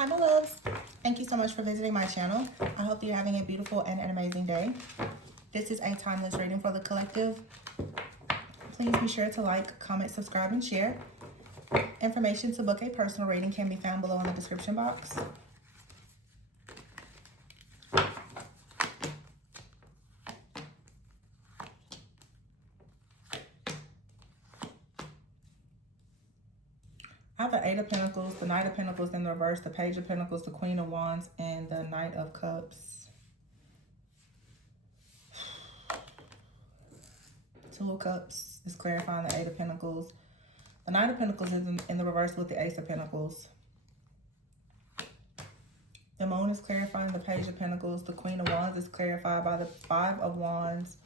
Hi, my loves. Thank you so much for visiting my channel. I hope that you're having a beautiful and an amazing day. This is a timeless reading for the collective. Please be sure to like, comment, subscribe, and share. Information to book a personal reading can be found below in the description box. I have the Eight of Pentacles, the Knight of Pentacles in the reverse, the Page of Pentacles, the Queen of Wands, and the Knight of Cups. Two of Cups is clarifying the Eight of Pentacles. The Knight of Pentacles is in the reverse with the Ace of Pentacles. The Moon is clarifying the Page of Pentacles. The Queen of Wands is clarified by the Five of Wands.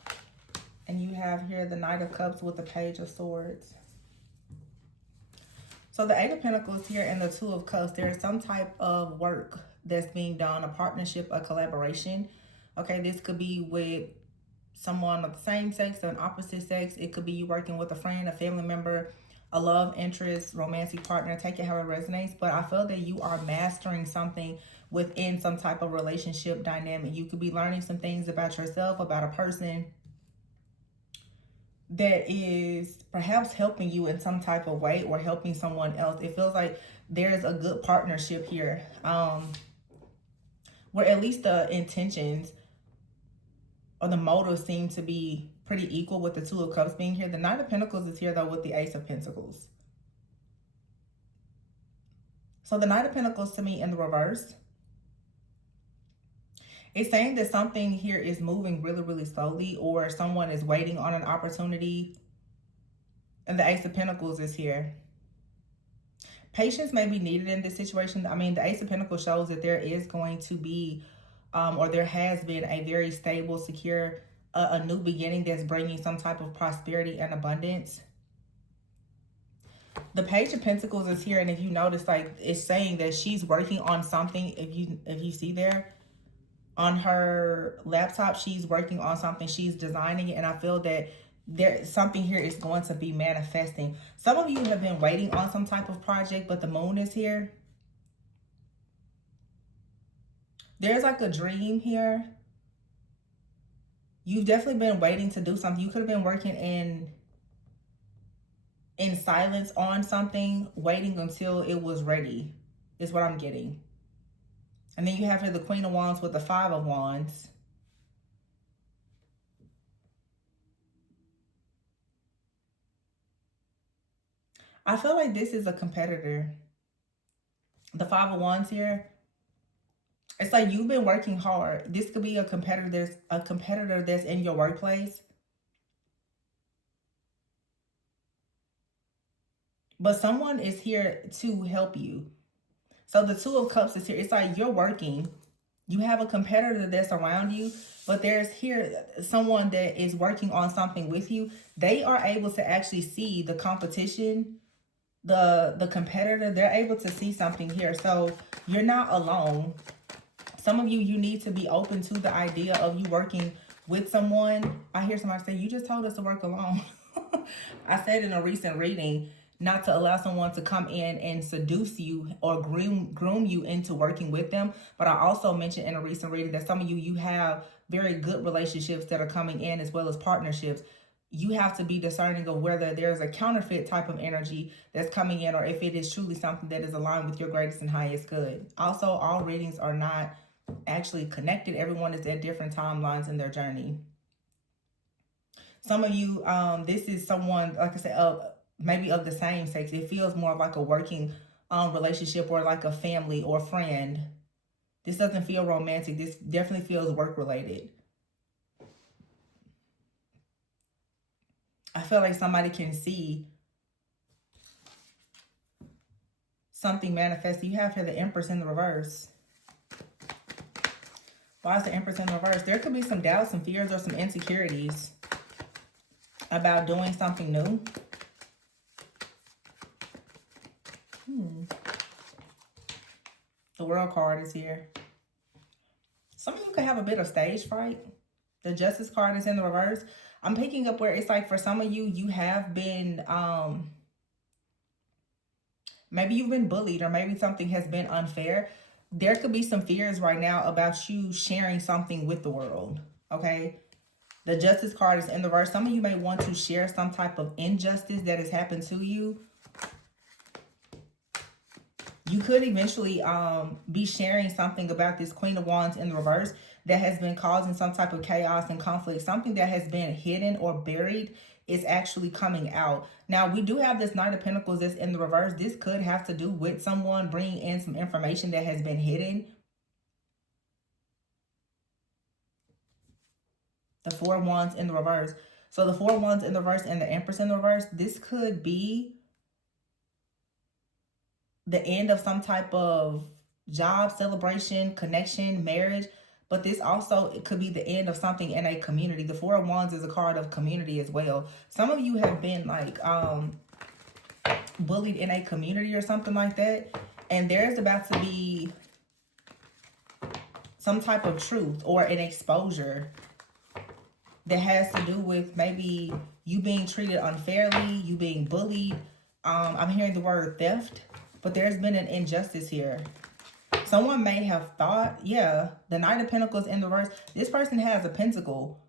And you have here the Knight of Cups with the Page of Swords. So the Eight of Pentacles here and the Two of Cups, there is some type of work that's being done, a partnership, a collaboration. Okay, this could be with someone of the same sex or an opposite sex. It could be you working with a friend, a family member, a love interest, romantic partner. Take it how it resonates. But I feel that you are mastering something within some type of relationship dynamic. You could be learning some things about yourself, about a person that is perhaps helping you in some type of way or helping someone else. It feels like there's a good partnership here, where at least the intentions or the motives seem to be pretty equal with the Two of Cups being here. The Knight of Pentacles is here though with the Ace of Pentacles. So the Knight of Pentacles to me in the reverse, it's saying that something here is moving really, really slowly, or someone is waiting on an opportunity. And the Ace of Pentacles is here. Patience may be needed in this situation. I mean, the Ace of Pentacles shows that there is going to be, or there has been a very stable, secure, a new beginning that's bringing some type of prosperity and abundance. The Page of Pentacles is here, and if you notice, like, it's saying that she's working on something. If you see there, on her laptop, she's working on something, she's designing it, and I feel that something here is going to be manifesting. Some of you have been waiting on some type of project, but the Moon is here. There's like a dream here. You've definitely been waiting to do something. You could have been working in silence on something, waiting until it was ready, is what I'm getting. And then you have here the Queen of Wands with the Five of Wands. I feel like this is a competitor. The Five of Wands here, it's like you've been working hard. This could be a competitor that's in your workplace. But someone is here to help you. So the Two of Cups is here. It's like you're working. You have a competitor that's around you, but there's here someone that is working on something with you. They are able to actually see the competition, the competitor. They're able to see something here. So you're not alone. Some of you, you need to be open to the idea of you working with someone. I hear somebody say, you just told us to work alone. I said in a recent reading, not to allow someone to come in and seduce you or groom you into working with them. But I also mentioned in a recent reading that some of you, you have very good relationships that are coming in, as well as partnerships. You have to be discerning of whether there's a counterfeit type of energy that's coming in, or if it is truly something that is aligned with your greatest and highest good. Also, all readings are not actually connected. Everyone is at different timelines in their journey. Some of you, this is someone, like I said, maybe of the same sex. It feels more like a working relationship, or like a family or friend. This doesn't feel romantic. This definitely feels work related. I feel like somebody can see something manifest. You have here the Empress in the reverse. Why is the Empress in the reverse? There could be some doubts, some fears, or some insecurities about doing something new. The World card is here. Some of you could have a bit of stage fright. The Justice card is in the reverse. I'm picking up where it's like for some of you, you have been Maybe you've been bullied, or maybe something has been unfair. There could be some fears right now about you sharing something with the world. Okay. The justice card is in the reverse. Some of you may want to share some type of injustice that has happened to you. You could eventually be sharing something about this Queen of Wands in the reverse that has been causing some type of chaos and conflict. Something that has been hidden or buried is actually coming out. Now, we do have this Knight of Pentacles that's in the reverse. This could have to do with someone bringing in some information that has been hidden. The Four of Wands in the reverse. So the Four of Wands in the reverse and the Empress in the reverse, this could be the end of some type of job, celebration, connection, marriage. But this also, it could be the end of something in a community. The Four of Wands is a card of community as well. Some of you have been like bullied in a community or something like that. And there's about to be some type of truth or an exposure that has to do with maybe you being treated unfairly, you being bullied. I'm hearing the word theft, but there's been an injustice here. Someone may have thought, yeah, the Knight of Pentacles in the reverse. This person has a pentacle.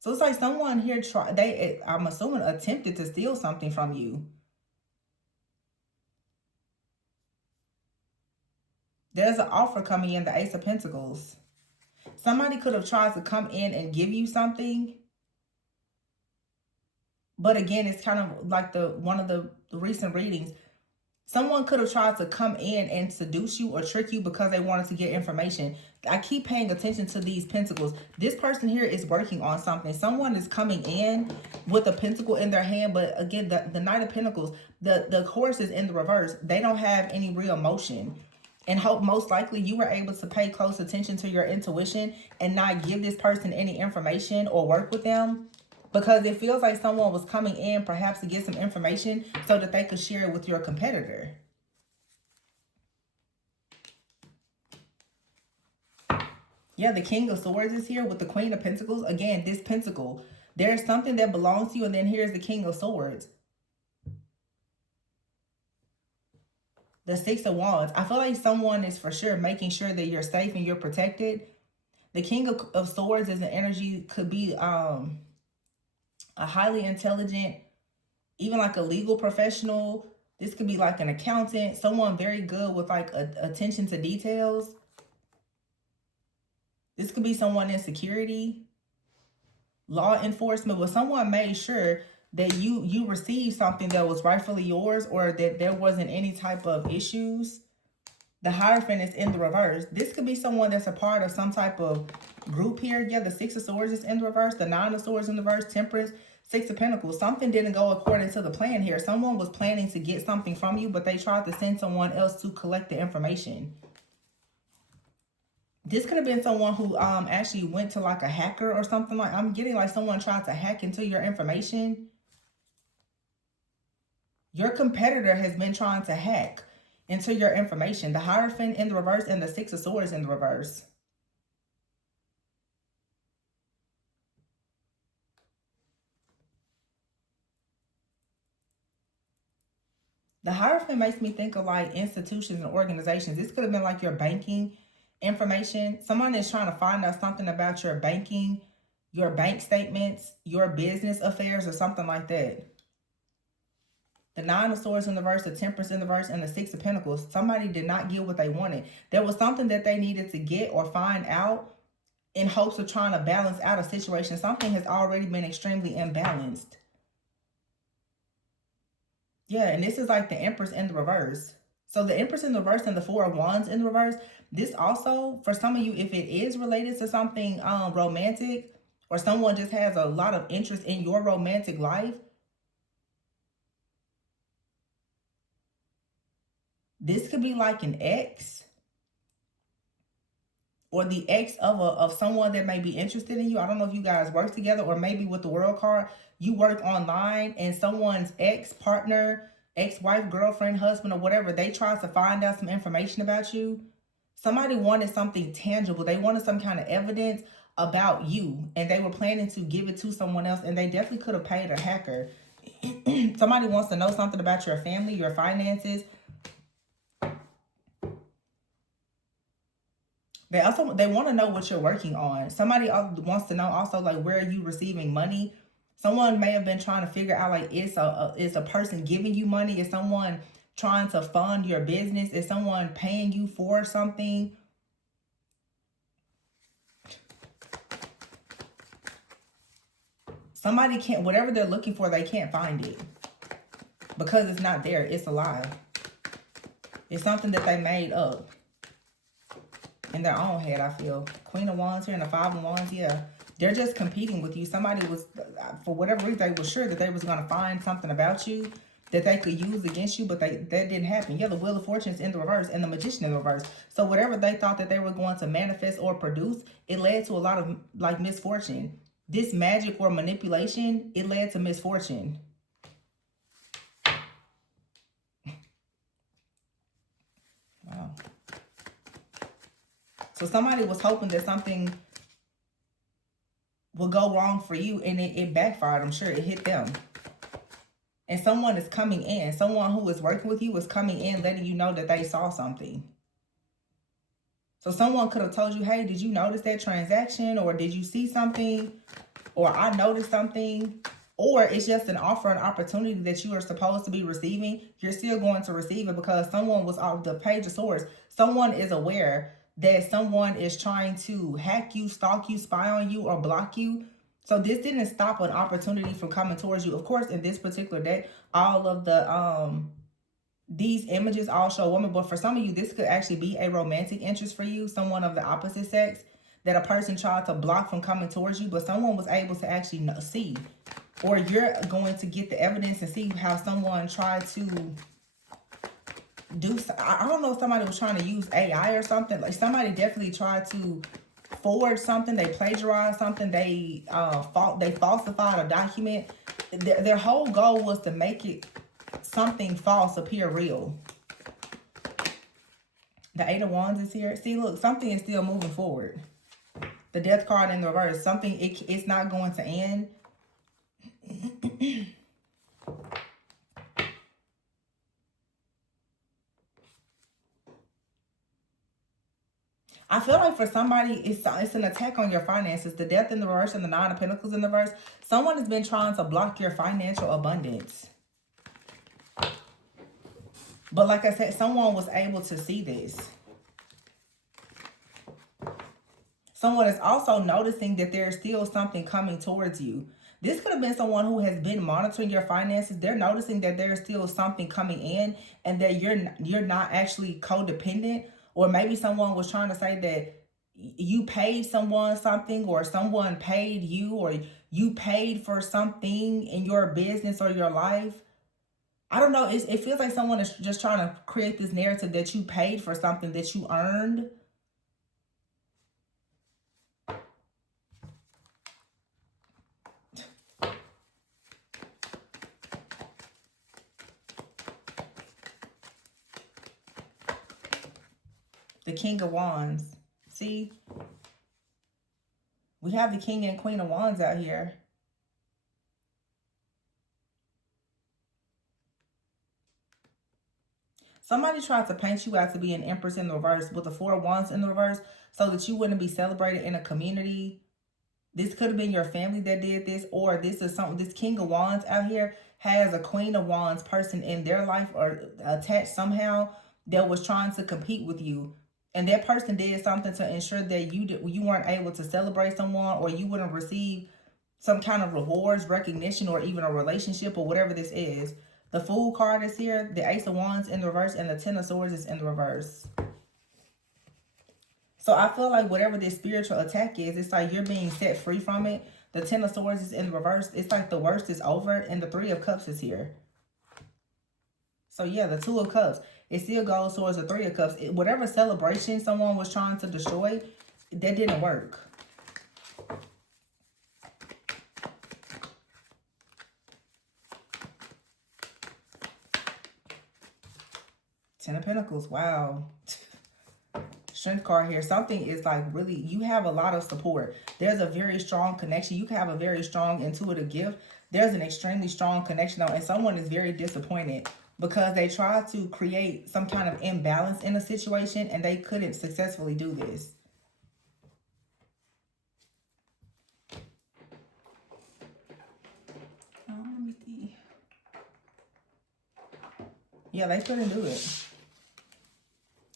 So it's like someone here I'm assuming, attempted to steal something from you. There's an offer coming in, the Ace of Pentacles. Somebody could have tried to come in and give you something. But again, it's kind of like one of the recent readings. Someone could have tried to come in and seduce you or trick you because they wanted to get information. I keep paying attention to these pentacles. This person here is working on something. Someone is coming in with a pentacle in their hand. But again, the Knight of Pentacles, the horse is in the reverse. They don't have any real emotion. And hope most likely you were able to pay close attention to your intuition and not give this person any information or work with them. Because it feels like someone was coming in perhaps to get some information so that they could share it with your competitor. Yeah, the King of Swords is here with the Queen of Pentacles. Again, this pentacle. There's something that belongs to you, and then here's the King of Swords. The Six of Wands. I feel like someone is for sure making sure that you're safe and you're protected. The King of Swords is an energy, could be a highly intelligent, even like a legal professional. This could be like an accountant, someone very good with like attention to details. This could be someone in security, law enforcement, but someone made sure that you received something that was rightfully yours, or that there wasn't any type of issues. The Hierophant is in the reverse. This could be someone that's a part of some type of group here. Yeah, the Six of Swords is in the reverse. The Nine of Swords in the reverse. Temperance. Six of Pentacles. Something didn't go according to the plan here. Someone was planning to get something from you, but they tried to send someone else to collect the information. This could have been someone who actually went to like a hacker or something. Like, I'm getting like someone tried to hack into your information. Your competitor has been trying to hack into your information. The Hierophant in the reverse and the Six of Swords in the reverse. The Hierophant makes me think of like institutions and organizations. This could have been like your banking information. Someone is trying to find out something about your banking, your bank statements, your business affairs, or something like that. The Nine of Swords in the reverse, the Temperance in the reverse, and the Six of Pentacles. Somebody did not get what they wanted. There was something that they needed to get or find out in hopes of trying to balance out a situation. Something has already been extremely imbalanced. Yeah, and this is like the Empress in the reverse. So the Empress in the reverse and the Four of Wands in the reverse. This also, for some of you, if it is related to something romantic, or someone just has a lot of interest in your romantic life, this could be like an ex, or the ex of someone that may be interested in you. I don't know if you guys work together, or maybe with the World card, you work online and someone's ex-partner, ex-wife, girlfriend, husband, or whatever, they tried to find out some information about you. Somebody wanted something tangible. They wanted some kind of evidence about you, and they were planning to give it to someone else, and they definitely could have paid a hacker Somebody wants to know something about your family, your finances. They want to know what you're working on. Somebody wants to know also, like, where are you receiving money? Someone may have been trying to figure out, like, is a person giving you money? Is someone trying to fund your business? Is someone paying you for something? Somebody can't, whatever they're looking for, they can't find it because it's not there. It's a lie. It's something that they made up in their own head, I feel. Queen of Wands here and the Five of Wands, yeah. They're just competing with you. Somebody was, for whatever reason, they were sure that they was going to find something about you that they could use against you, but that didn't happen. Yeah, the Wheel of Fortune is in the reverse and the Magician in the reverse. So whatever they thought that they were going to manifest or produce, it led to a lot of, like, misfortune. This magic or manipulation, it led to misfortune. Wow. So somebody was hoping that something would go wrong for you, and it backfired. I'm sure it hit them. And someone is coming in. Someone who is working with you is coming in, letting you know that they saw something. So someone could have told you, hey, did you notice that transaction? Or did you see something? Or I noticed something. Or it's just an offer, an opportunity that you are supposed to be receiving. You're still going to receive it because someone was off the Page of Swords. Someone is aware that someone is trying to hack you, stalk you, spy on you, or block you. So this didn't stop an opportunity from coming towards you. Of course, in this particular deck, all of the these images all show women, but for some of you, this could actually be a romantic interest for you, someone of the opposite sex that a person tried to block from coming towards you, but someone was able to actually see. Or you're going to get the evidence and see how someone tried to do. I don't know if somebody was trying to use AI or something. Like, somebody definitely tried to forward something. They plagiarized something. They falsified a document. Their whole goal was to make it something false appear real. The Eight of Wands is here. See, look, something is still moving forward. The Death card in the reverse. Something, it's not going to end. I feel like for somebody, it's an attack on your finances. The Death in the reverse and the Nine of Pentacles in the reverse. Someone has been trying to block your financial abundance. But like I said, someone was able to see this. Someone is also noticing that there's still something coming towards you. This could have been someone who has been monitoring your finances. They're noticing that there's still something coming in and that you're not actually codependent. Or maybe someone was trying to say that you paid someone something, or someone paid you, or you paid for something in your business or your life. I don't know. It feels like someone is just trying to create this narrative that you paid for something that you earned. The King of Wands. See? We have the King and Queen of Wands out here. Somebody tried to paint you out to be an Empress in the reverse with the Four of Wands in the reverse so that you wouldn't be celebrated in a community. This could have been your family that did this, or this is something, this King of Wands out here has a Queen of Wands person in their life or attached somehow that was trying to compete with you. And that person did something to ensure that you weren't able to celebrate someone, or you wouldn't receive some kind of rewards, recognition, or even a relationship, or whatever this is. The Fool card is here. The Ace of Wands in the reverse, and the Ten of Swords is in the reverse. So I feel like whatever this spiritual attack is, it's like you're being set free from it. The Ten of Swords is in reverse. It's like the worst is over, and the Three of Cups is here. So yeah, the Two of Cups, it still goes towards the Three of Cups. Whatever celebration someone was trying to destroy, that didn't work. Ten of Pentacles, wow. Strength card here. Something is like really, you have a lot of support. There's a very strong connection. You can have a very strong intuitive gift There's an extremely strong connection though, and someone is very disappointed because they tried to create some kind of imbalance in a situation and they couldn't successfully do this. Let me see. Yeah, they couldn't do it.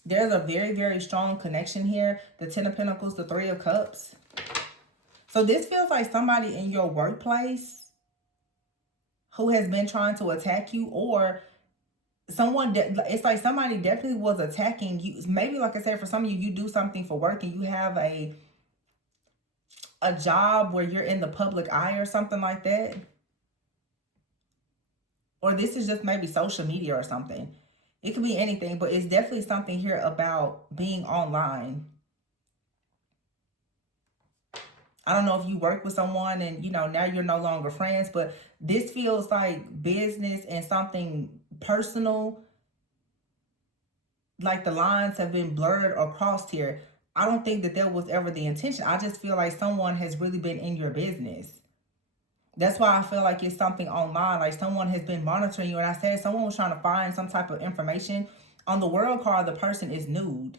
There's a very, very strong connection here. The Ten of Pentacles, the Three of Cups. So this feels like somebody in your workplace who has been trying to attack you, or someone, it's like somebody definitely was attacking you. Maybe, like I said, for some of you, you do something for work and you have a job where you're in the public eye or something like that. Or this is just maybe social media or something. It could be anything, but it's definitely something here about being online. I don't know if you work with someone and, you know, now you're no longer friends, but this feels like business and something personal. Like the lines have been blurred or crossed here. I don't think that was ever the intention. I just feel like someone has really been in your business. That's why I feel like it's something online. Like someone has been monitoring you. And I said someone was trying to find some type of information. On the world card, the person is nude.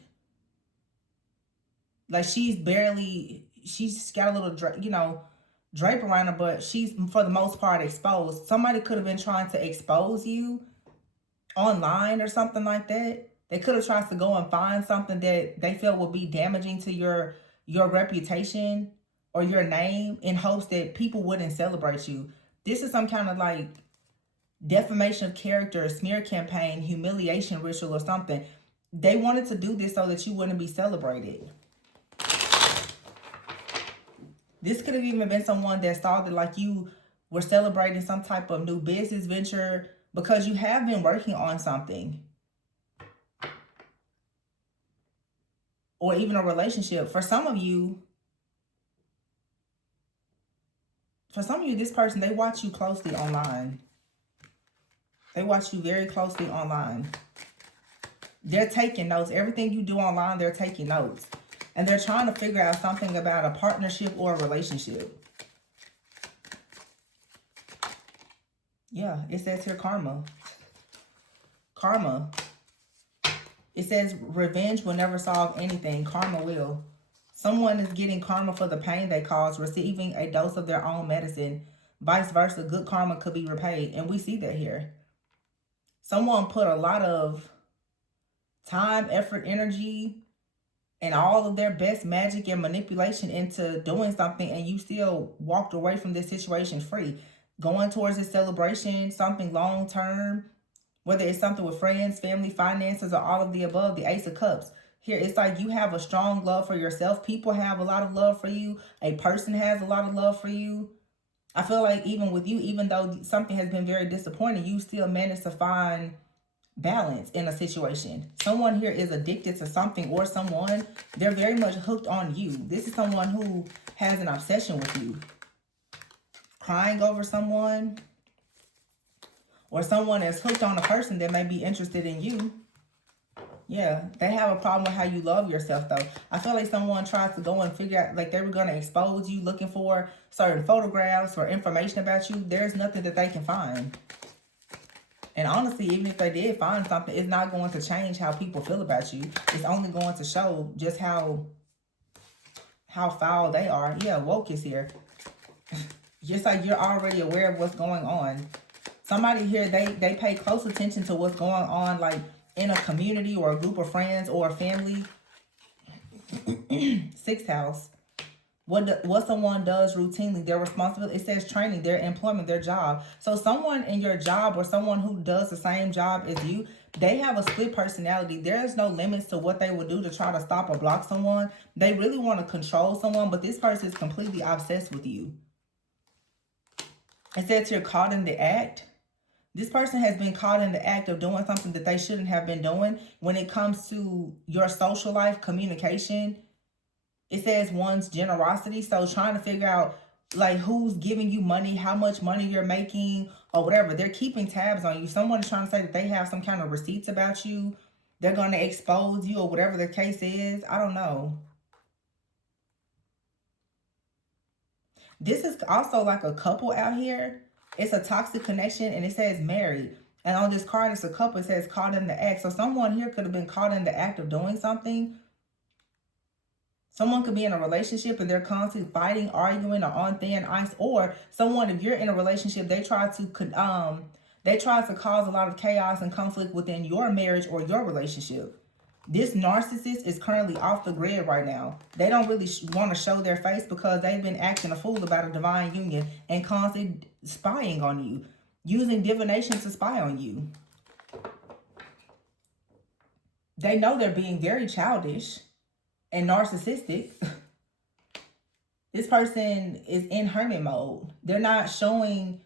Like she's got a little, you know, drape around her, but she's for the most part exposed. Somebody could have been trying to expose you online or something like that. They could have tried to go and find something that they felt would be damaging to your reputation or your name in hopes that people wouldn't celebrate you. This is some kind of like defamation of character, smear campaign, humiliation ritual or something. They wanted to do this so that you wouldn't be celebrated. This could have even been someone that saw that like you were celebrating some type of new business venture because you have been working on something. Or even a relationship. For some of you, this person, they watch you closely online. They watch you very closely online. They're taking notes. Everything you do online, they're taking notes. And they're trying to figure out something about a partnership or a relationship. Yeah, it says here karma. Karma. It says revenge will never solve anything. Karma will. Someone is getting karma for the pain they caused, receiving a dose of their own medicine. Vice versa, good karma could be repaid. And we see that here. Someone put a lot of time, effort, energy, and all of their best magic and manipulation into doing something, and you still walked away from this situation free. Going towards this celebration, something long-term, whether it's something with friends, family, finances, or all of the above. The Ace of Cups. Here, it's like you have a strong love for yourself. People have a lot of love for you. A person has a lot of love for you. I feel like even with you, even though something has been very disappointing, you still manage to find balance in a situation. Someone here is addicted to something or someone. They're very much hooked on you. This is someone who has an obsession with you. Crying over someone. Or someone is hooked on a person that may be interested in you. Yeah, they have a problem with how you love yourself, though. I feel like someone tried to go and figure out, like they were going to expose you, looking for certain photographs or information about you. There's nothing that they can find. And honestly, even if they did find something, it's not going to change how people feel about you. It's only going to show just how foul they are. Yeah, woke is here. Just like you're already aware of what's going on. Somebody here, they pay close attention to what's going on, like in a community or a group of friends or a family. Sixth house. What someone does routinely, their responsibility, it says training, their employment, their job. So someone in your job or someone who does the same job as you, they have a split personality. There's no limits to what they will do to try to stop or block someone. They really want to control someone, but this person is completely obsessed with you. It says you're caught in the act. This person has been caught in the act of doing something that they shouldn't have been doing. When it comes to your social life, communication, it says one's generosity. So trying to figure out like who's giving you money, how much money you're making or whatever. They're keeping tabs on you. Someone is trying to say that they have some kind of receipts about you. They're going to expose you or whatever the case is. I don't know. This is also like a couple out here. It's a toxic connection, and it says married. And on this card, it's a couple. It says caught in the act. So someone here could have been caught in the act of doing something. Someone could be in a relationship and they're constantly fighting, arguing, or on thin ice. Or someone, if you're in a relationship, they try to cause a lot of chaos and conflict within your marriage or your relationship. This narcissist is currently off the grid right now. They don't really want to show their face because they've been acting a fool about a divine union and constantly spying on you, using divination to spy on you. They know they're being very childish and narcissistic. This person is in hermit mode. They're not showing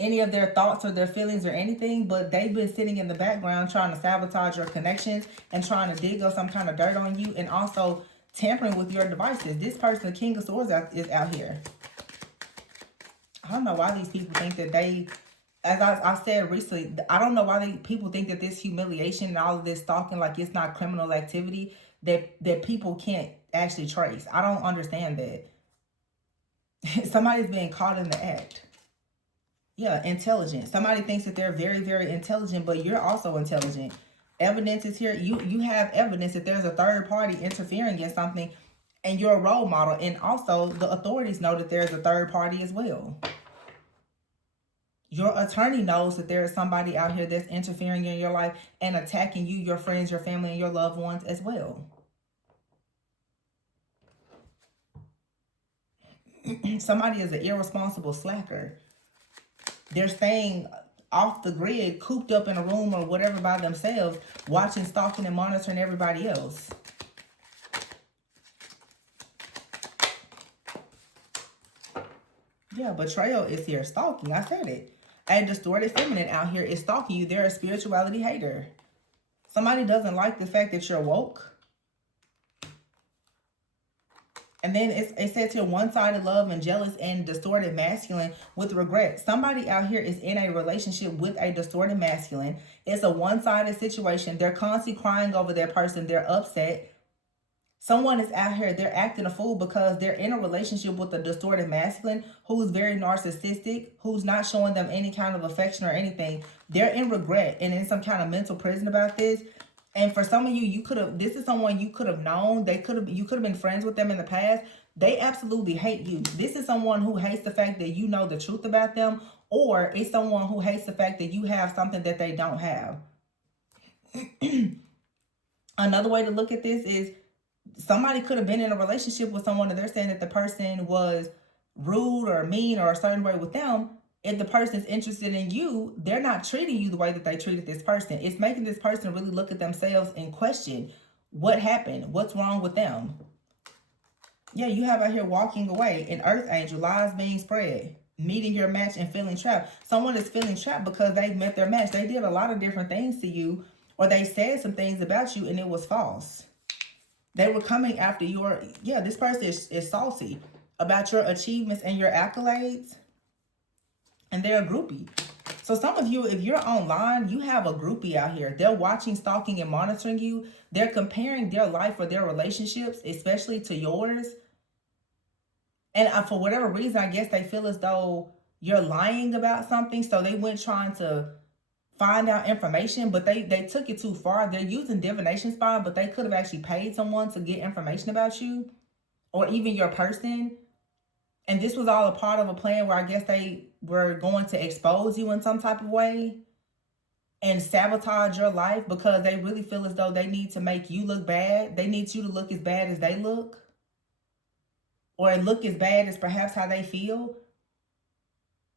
any of their thoughts or their feelings or anything, but they've been sitting in the background trying to sabotage your connections and trying to dig up some kind of dirt on you, and also tampering with your devices. This person, the King of Swords, is out here. I don't know why these people think that they, as I said recently, I don't know why people think that this humiliation and all of this stalking, like it's not criminal activity that people can't actually trace. I don't understand that. Somebody's being caught in the act. Yeah, intelligent. Somebody thinks that they're very, very intelligent, but you're also intelligent. Evidence is here. You have evidence that there's a third party interfering in something, and you're a role model. And also, the authorities know that there's a third party as well. Your attorney knows that there is somebody out here that's interfering in your life and attacking you, your friends, your family, and your loved ones as well. Somebody is an irresponsible slacker. They're staying off the grid, cooped up in a room or whatever by themselves, watching, stalking, and monitoring everybody else. Yeah, betrayal is here. Stalking, I said it. A distorted feminine out here is stalking you. They're a spirituality hater. Somebody doesn't like the fact that you're woke. And then it says here, one-sided love and jealous and distorted masculine with regret. Somebody out here is in a relationship with a distorted masculine. It's a one-sided situation. They're constantly crying over their person. They're upset. Someone is out here, they're acting a fool because they're in a relationship with a distorted masculine who's very narcissistic, who's not showing them any kind of affection or anything. They're in regret and in some kind of mental prison about this. And for some of you, this is someone you could have known. You could have been friends with them in the past. They absolutely hate you. This is someone who hates the fact that you know the truth about them, or it's someone who hates the fact that you have something that they don't have. Another way to look at this is somebody could have been in a relationship with someone and they're saying that the person was rude or mean or a certain way with them. If the person's interested in you, they're not treating you the way that they treated this person. It's making this person really look at themselves and question what happened, what's wrong with them. Yeah, you have out here walking away, an earth angel, lies being spread, meeting your match and feeling trapped. Someone is feeling trapped because they met their match. They did a lot of different things to you, or they said some things about you and it was false. They were coming after this person is salty about your achievements and your accolades. And they're a groupie. So some of you, if you're online, you have a groupie out here. They're watching, stalking, and monitoring you. They're comparing their life or their relationships, especially to yours. And for whatever reason, I guess they feel as though you're lying about something. So they went trying to find out information, but they took it too far. They're using divination spy, but they could have actually paid someone to get information about you or even your person. And this was all a part of a plan where I guess they were going to expose you in some type of way and sabotage your life because they really feel as though they need to make you look bad. They need you to look as bad as they look, or look as bad as perhaps how they feel.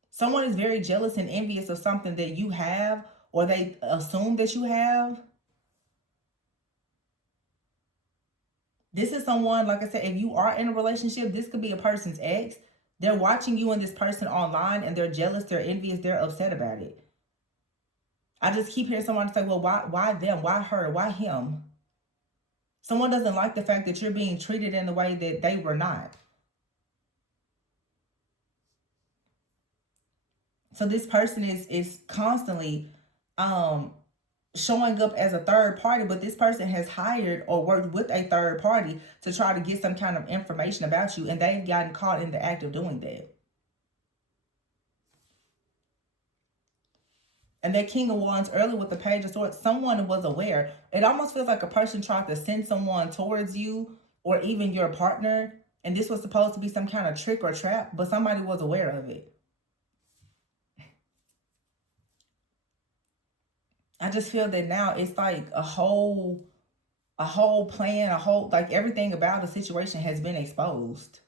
Someone is very jealous and envious of something that you have, or they assume that you have. This is someone, like I said, if you are in a relationship, this could be a person's ex. They're watching you and this person online and they're jealous, they're envious, they're upset about it. I just keep hearing someone say, well, why them? Why her? Why him? Someone doesn't like the fact that you're being treated in the way that they were not. So this person is constantly showing up as a third party, but this person has hired or worked with a third party to try to get some kind of information about you, and they've gotten caught in the act of doing that. And that King of Wands earlier with the Page of Swords, someone was aware. It almost feels like a person tried to send someone towards you or even your partner. And this was supposed to be some kind of trick or trap, but somebody was aware of it. I just feel that now it's like a whole plan, like everything about the situation has been exposed.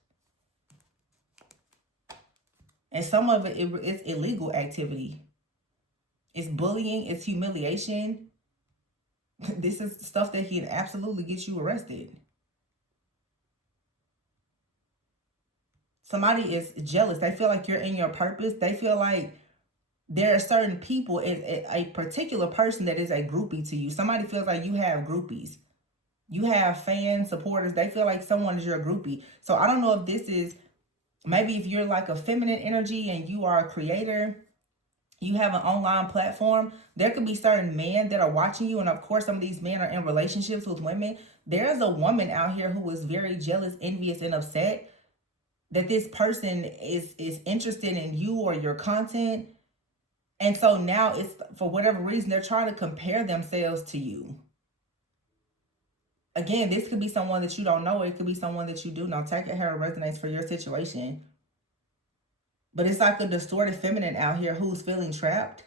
And some of it's illegal activity. It's bullying, it's humiliation. This is stuff that can absolutely get you arrested. Somebody is jealous. They feel like you're in your purpose. They feel like there are certain people, a particular person that is a groupie to you. Somebody feels like you have groupies. You have fans, supporters. They feel like someone is your groupie. So I don't know if this is, maybe if you're like a feminine energy and you are a creator, you have an online platform, there could be certain men that are watching you. And of course, some of these men are in relationships with women. There's a woman out here who is very jealous, envious, and upset that this person is interested in you or your content. And so now it's, for whatever reason, they're trying to compare themselves to you. Again, this could be someone that you don't know. Or it could be someone that you do know. Take it how it resonates for your situation. But it's like a distorted feminine out here who's feeling trapped.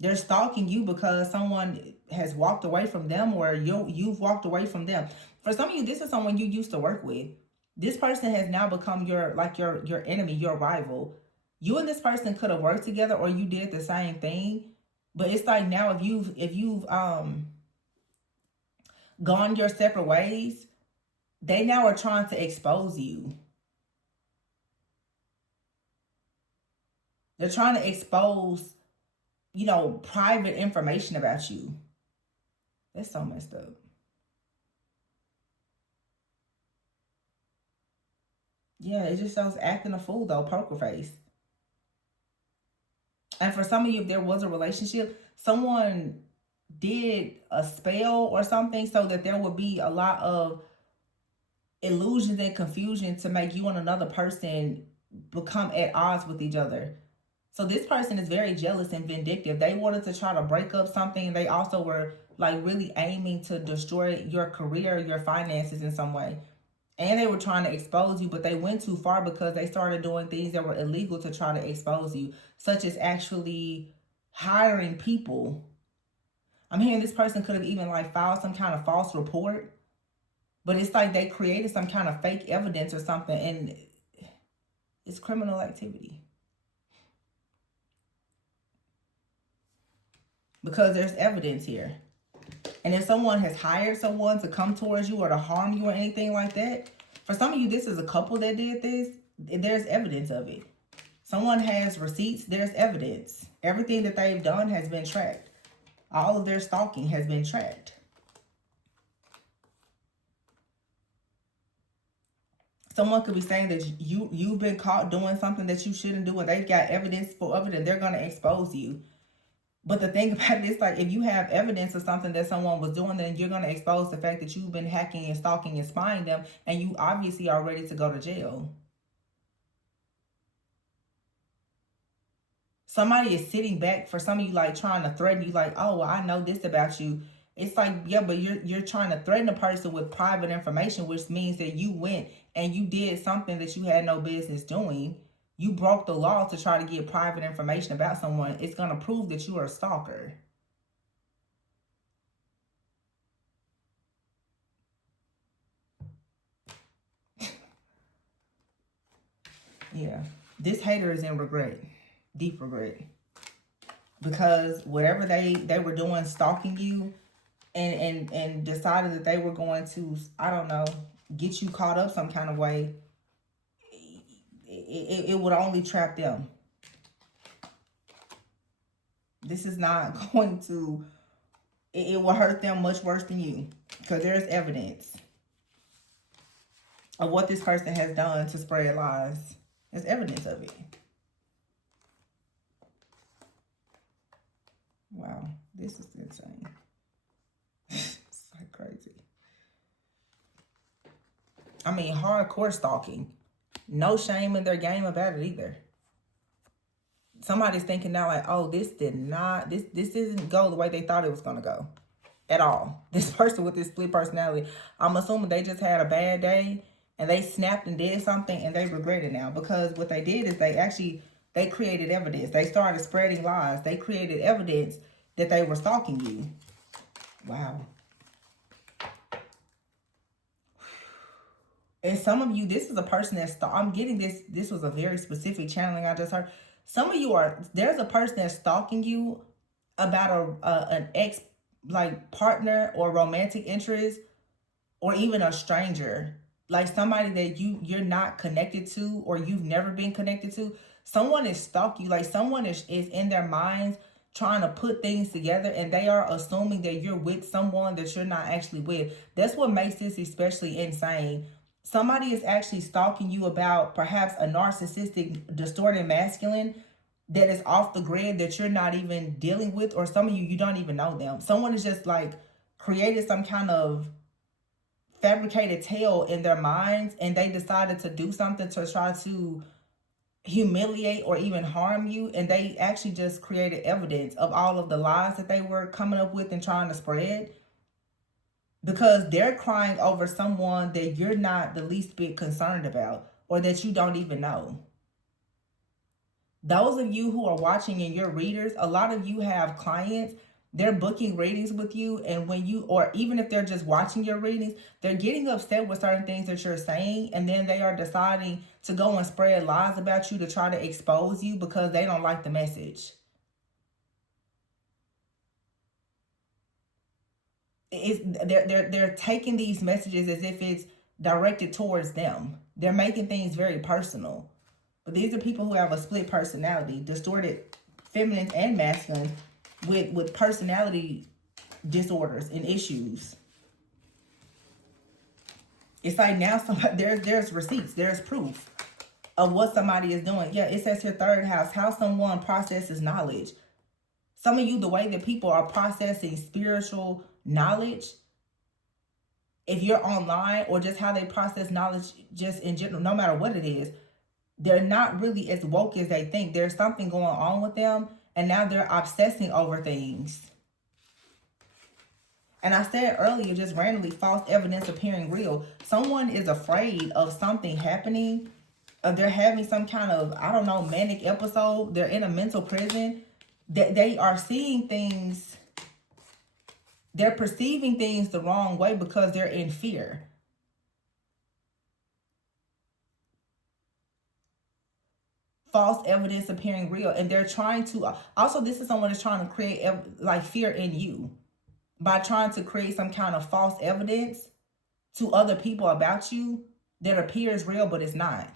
They're stalking you because someone has walked away from them, or you've walked away from them. For some of you, this is someone you used to work with. This person has now become your enemy, your rival. You and this person could have worked together, or you did the same thing. But it's like now if you've gone your separate ways, they now are trying to expose you. They're trying to expose, private information about you. That's so messed up. Yeah, it just shows acting a fool though, poker face. And for some of you, if there was a relationship, someone did a spell or something so that there would be a lot of illusions and confusion to make you and another person become at odds with each other. So this person is very jealous and vindictive. They wanted to try to break up something. They also were like really aiming to destroy your career, your finances in some way. And they were trying to expose you, but they went too far because they started doing things that were illegal to try to expose you, such as actually hiring people. I'm hearing this person could have even like filed some kind of false report, but it's like they created some kind of fake evidence or something, and it's criminal activity. Because there's evidence here. And if someone has hired someone to come towards you or to harm you or anything like that, for some of you, this is a couple that did this. There's evidence of it. Someone has receipts. There's evidence. Everything that they've done has been tracked. All of their stalking has been tracked. Someone could be saying that you've been caught doing something that you shouldn't do, and they've got evidence for it, and they're going to expose you. But the thing about it is, like, if you have evidence of something that someone was doing, then you're going to expose the fact that you've been hacking and stalking and spying them, and you obviously are ready to go to jail. Somebody is sitting back, for some of you, like, trying to threaten you, like, oh, well, I know this about you. It's like, yeah, but you're trying to threaten a person with private information, which means that you went and you did something that you had no business doing. You broke the law to try to get private information about someone. It's going to prove that you are a stalker. Yeah. This hater is in regret. Deep regret. Because whatever they were doing, stalking you, and decided that they were going to, I don't know, get you caught up some kind of way, it would only trap them. This is not going to, it will hurt them much worse than you, because there's evidence of what this person has done to spread lies. There's evidence of it. Wow, this is insane. It's like crazy. I mean, hardcore stalking. No shame in their game about it either. Somebody's thinking now like, oh, this did not, this didn't go the way they thought it was gonna go at all. This person with this split personality, I'm assuming they just had a bad day and they snapped and did something and they regret it now, because what they did is they created evidence. They started spreading lies. They created evidence that they were stalking you. Wow. And some of you, this is a person that's, I'm getting this was a very specific channeling I just heard. Some of you there's a person that's stalking you about an ex, like, partner or romantic interest, or even a stranger, like somebody that you're not connected to, or you've never been connected to. Someone is stalking you, like someone is in their minds trying to put things together, and they are assuming that you're with someone that you're not actually with. That's what makes this especially insane. Somebody is actually stalking you about perhaps a narcissistic, distorted masculine that is off the grid that you're not even dealing with, or some of you don't even know them. Someone is just like created some kind of fabricated tale in their minds, and they decided to do something to try to humiliate or even harm you, and they actually just created evidence of all of the lies that they were coming up with and trying to spread, because they're crying over someone that you're not the least bit concerned about, or that you don't even know. Those of you who are watching and you're readers, a lot of you have clients, they're booking readings with you, and when you, or even if they're just watching your readings, they're getting upset with certain things that you're saying, and then they are deciding to go and spread lies about you to try to expose you because they don't like the message. They're taking these messages as if it's directed towards them. They're making things very personal. But these are people who have a split personality, distorted feminine and masculine, with personality disorders and issues. It's like now somebody, there's receipts, there's proof of what somebody is doing. Yeah, it says here, third house, how someone processes knowledge. Some of you, the way that people are processing spiritual knowledge, if you're online, or just how they process knowledge just in general, no matter what it is, they're not really as woke as they think. There's something going on with them, and now they're obsessing over things. And I said earlier, just randomly, false evidence appearing real. Someone is afraid of something happening. They're having some kind of, I don't know, manic episode. They're in a mental prison. They are seeing things. They're perceiving things the wrong way because they're in fear. False evidence appearing real. And they're trying to, also this is someone that's trying to create like fear in you by trying to create some kind of false evidence to other people about you that appears real, but it's not.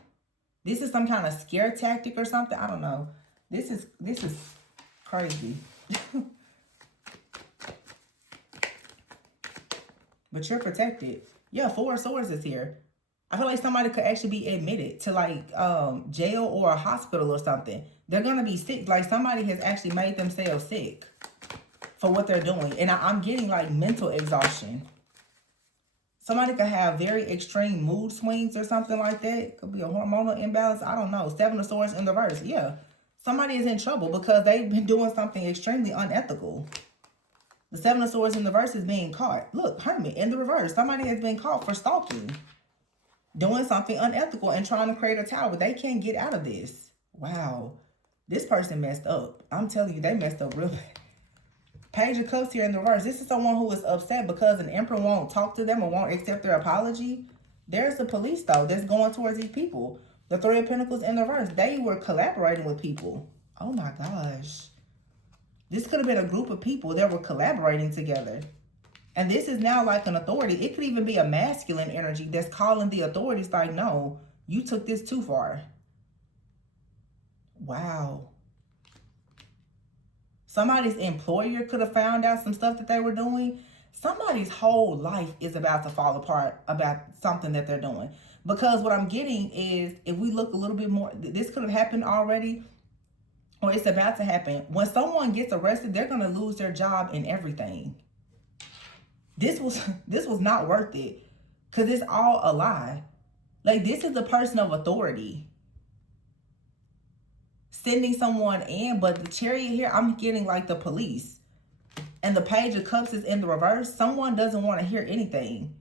This is some kind of scare tactic or something. I don't know. This is crazy. But you're protected. Yeah, 4 of Swords is here. I feel like somebody could actually be admitted to like jail or a hospital or something. They're going to be sick. Like somebody has actually made themselves sick for what they're doing. And I'm getting like mental exhaustion. Somebody could have very extreme mood swings or something like that. Could be a hormonal imbalance. I don't know. 7 of Swords in the reverse. Yeah. Somebody is in trouble because they've been doing something extremely unethical. The 7 of Swords in the reverse is being caught. Look, Hermit in the reverse. Somebody has been caught for stalking. Doing something unethical and trying to create a tower. But they can't get out of this. Wow. This person messed up. I'm telling you, they messed up real bad. Page of Cups here in the reverse. This is someone who is upset because an Emperor won't talk to them or won't accept their apology. There's the police, though, that's going towards these people. The 3 of Pentacles in the reverse. They were collaborating with people. Oh, my gosh. This could have been a group of people that were collaborating together. And this is now like an authority. It could even be a masculine energy that's calling the authorities like, no, you took this too far. Wow. Somebody's employer could have found out some stuff that they were doing. Somebody's whole life is about to fall apart about something that they're doing. Because what I'm getting is, if we look a little bit more, this could have happened already, or it's about to happen. When someone gets arrested, they're going to lose their job and everything. This was not worth it, because it's all a lie. Like, this is a person of authority sending someone in, but the Chariot here, I'm getting like the police. And the Page of Cups is in the reverse. Someone doesn't want to hear anything.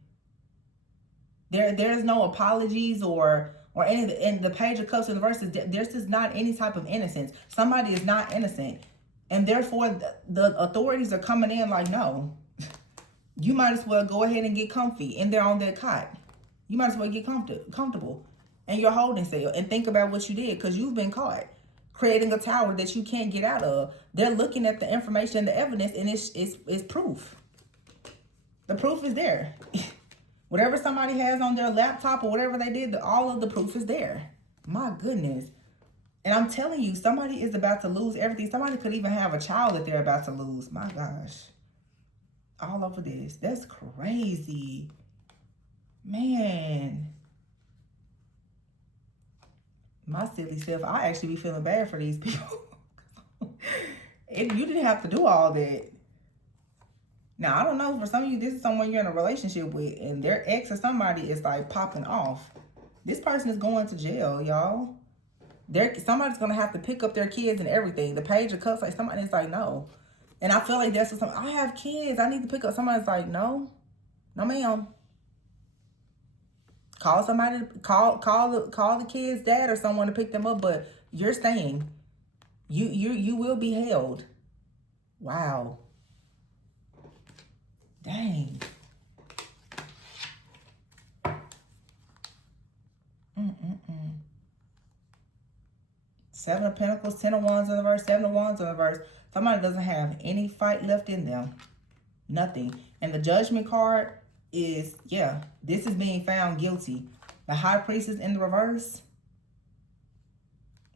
There's no apologies or anything. And the Page of Cups in the reverse, there's just not any type of innocence. Somebody is not innocent. And therefore, the authorities are coming in like, no, you might as well go ahead and get comfy in there on that cot. You might as well get comfortable in your holding cell and think about what you did, because you've been caught creating a tower that you can't get out of. They're looking at the information and the evidence, and it's proof. The proof is there. Whatever somebody has on their laptop or whatever they did, all of the proof is there. My goodness. And I'm telling you, somebody is about to lose everything. Somebody could even have a child that they're about to lose. My gosh. All over this. That's crazy. Man. My silly self, I actually be feeling bad for these people. You didn't have to do all that. Now, I don't know, for some of you, this is someone you're in a relationship with, and their ex or somebody is like popping off. This person is going to jail, y'all. Somebody's going to have to pick up their kids and everything. The Page of Cups, like somebody's like, no. And I feel like that's what I have kids. I need to pick up. Somebody's like, no. No, ma'am. Call somebody, call the kid's dad or someone to pick them up, but you're staying. You will be held. Wow. Dang. Seven of Pentacles, 10 of Wands in the reverse, 7 of Wands in the reverse. Somebody doesn't have any fight left in them. Nothing. And the Judgment card is, yeah, this is being found guilty. The High Priestess in the reverse.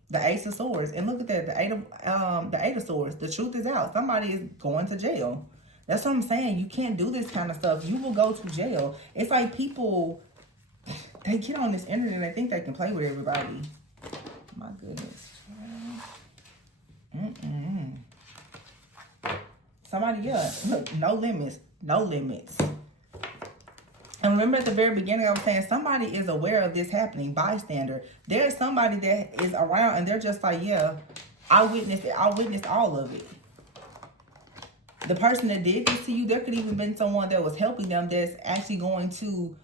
The Ace of Swords. And look at that, the Eight of Swords. The truth is out. Somebody is going to jail. That's what I'm saying. You can't do this kind of stuff. You will go to jail. It's like people, they get on this internet and they think they can play with everybody. My goodness. Somebody, yeah, look, no limits. No limits. And remember at the very beginning I was saying somebody is aware of this happening, bystander. There's somebody that is around and they're just like, yeah, I witnessed it. I witnessed all of it. The person that did this to you, there could even been someone that was helping them that's actually going to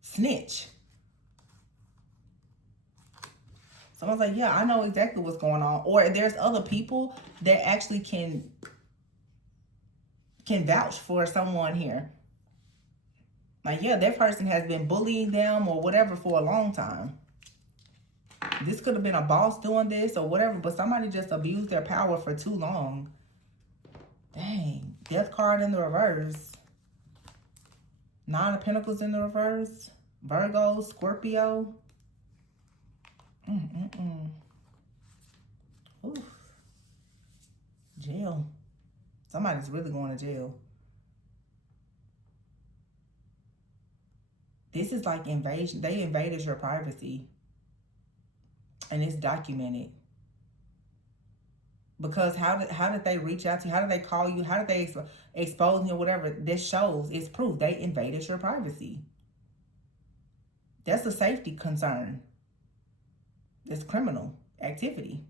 snitch. Someone's like, yeah, I know exactly what's going on. Or there's other people that actually can vouch for someone here. Like, yeah, that person has been bullying them or whatever for a long time. This could have been a boss doing this or whatever, but somebody just abused their power for too long. Dang. Death card in the reverse. 9 of Pentacles in the reverse. Virgo, Scorpio. Oof. Jail. Somebody's really going to jail. This is like invasion. They invaded your privacy. And it's documented. Because how did they reach out to you? How did they call you? How did they expose you or whatever? This shows, it's proof. They invaded your privacy. That's a safety concern. It's criminal activity.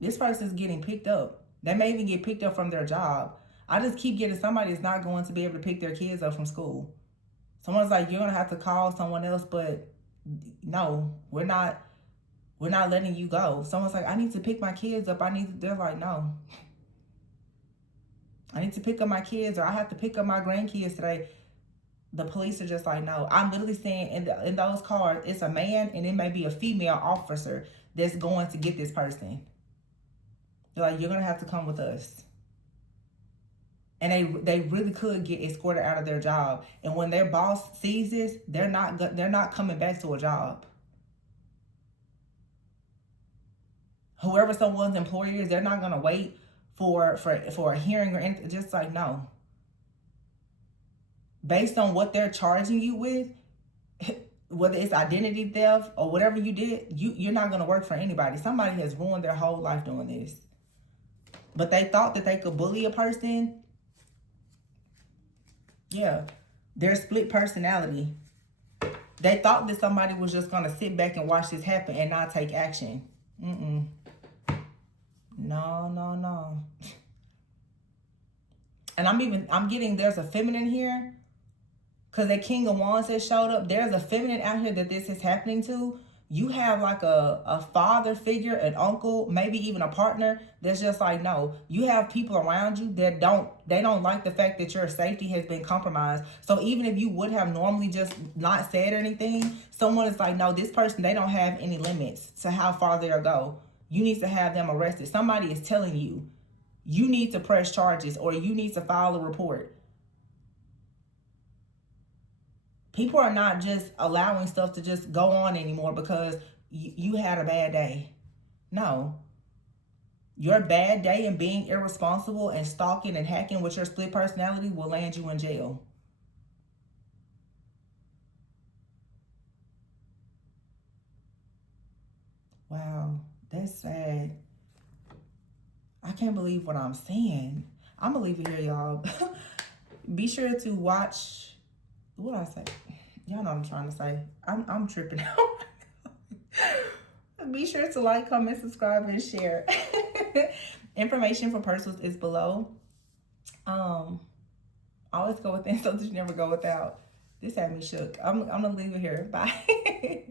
This person's getting picked up. They may even get picked up from their job. I just keep getting somebody that's not going to be able to pick their kids up from school. Someone's like, you're going to have to call someone else, but no, we're not letting you go. Someone's like, I need to pick my kids up. They're like, no. I need to pick up my kids, or I have to pick up my grandkids today. The police are just like, no. I'm literally saying in those cards, it's a man and it may be a female officer that's going to get this person. They're like, you're going to have to come with us. And they really could get escorted out of their job. And when their boss sees this, they're not coming back to a job. Whoever someone's employer is, they're not going to wait for a hearing or anything. Just like, no. Based on what they're charging you with, whether it's identity theft or whatever you did, you're not going to work for anybody. Somebody has ruined their whole life doing this. But they thought that they could bully a person. Yeah. Their split personality. They thought that somebody was just going to sit back and watch this happen and not take action. Mm-mm. No, no, no. And I'm getting, there's a feminine here. Because the King of Wands that showed up, there's a feminine out here that this is happening to. You have like a father figure, an uncle, maybe even a partner that's just like, no. You have people around you that they don't like the fact that your safety has been compromised. So even if you would have normally just not said anything, someone is like, no, this person, they don't have any limits to how far they'll go. You need to have them arrested. Somebody is telling you, you need to press charges or you need to file a report. People are not just allowing stuff to just go on anymore because you had a bad day. No. Your bad day and being irresponsible and stalking and hacking with your split personality will land you in jail. Wow, that's sad. I can't believe what I'm saying. I'm going to leave it here, y'all. Be sure to watch. What did I say? Y'all know what I'm trying to say. I'm tripping out. Be sure to like, comment, subscribe, and share. Information for personals is below. Always go within so that you never go without. This had me shook. I'm gonna leave it here. Bye.